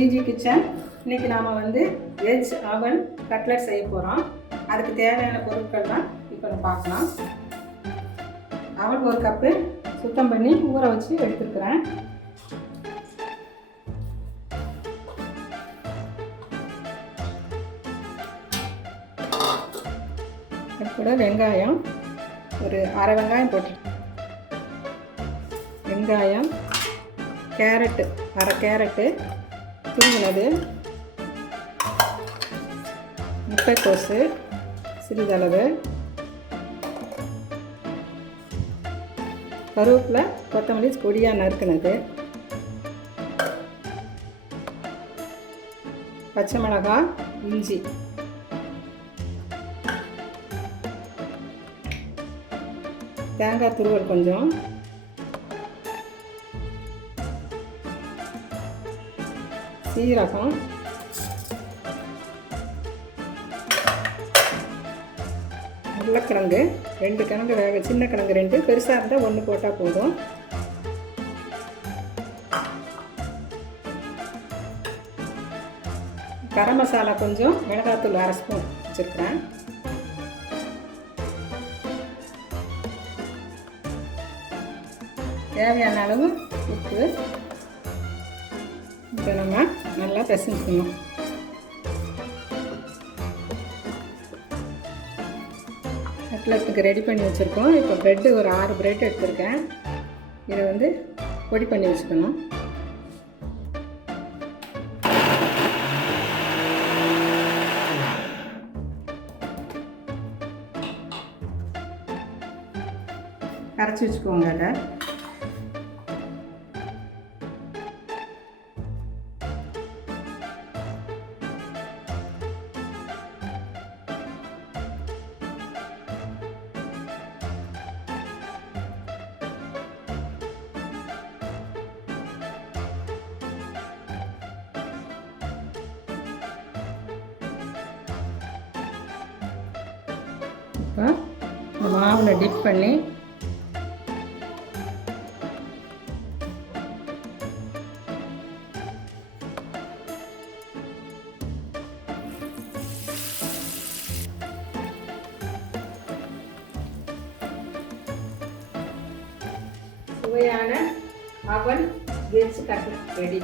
GG kitchen. இன்றைக்கி நாம் வந்து வெஜ் அவன் கட்லட் செய்ய போகிறோம். அதுக்கு தேவையான பொருட்கள்லாம் இப்போ நம்ம பார்க்கலாம். அவன் 1 கப்பு சுத்தம் பண்ணி ஊற வச்சு எடுத்துருக்குறேன். அது கூட வெங்காயம் ஒரு அரை வெங்காயம் போட்டு, வெங்காயம், கேரட்டு அரை கேரட்டு துருவினது, முட்டைக்கோசு சிறிதளவு, கருவேப்பிலை கொத்தமல்லி பொடியாக நறுக்குனது, பச்சை மிளகாய், இஞ்சி, தேங்காய் துருவல் கொஞ்சம், சீரகம், உருளைக்கிழங்கு 2 கிழங்கு சின்ன கிழங்கு 2, பெருசாக இருந்தால் 1 போட்டால் போதும். கரம் மசாலா கொஞ்சம், மிளகாத்தூள் 1/2 ஸ்பூன் வச்சுருக்கிறேன். தேவையான அளவு உப்பு. இதை நம்ம நல்லா பிசைஞ்சுக்கணும். கட்லட்டுக்கு ரெடி பண்ணி வச்சுருக்கோம். இப்போ ப்ரெட்டு ஒரு 6 ப்ரெட் எடுத்துருக்கேன். இதை வந்து பொடி பண்ணி வச்சுக்கணும். கரைச்சி வச்சுக்கோங்க. அதை இப்போ இந்த மாவில் டிப் பண்ணி சுவையான அவன் வெஜ் கட்லட் ரெடி.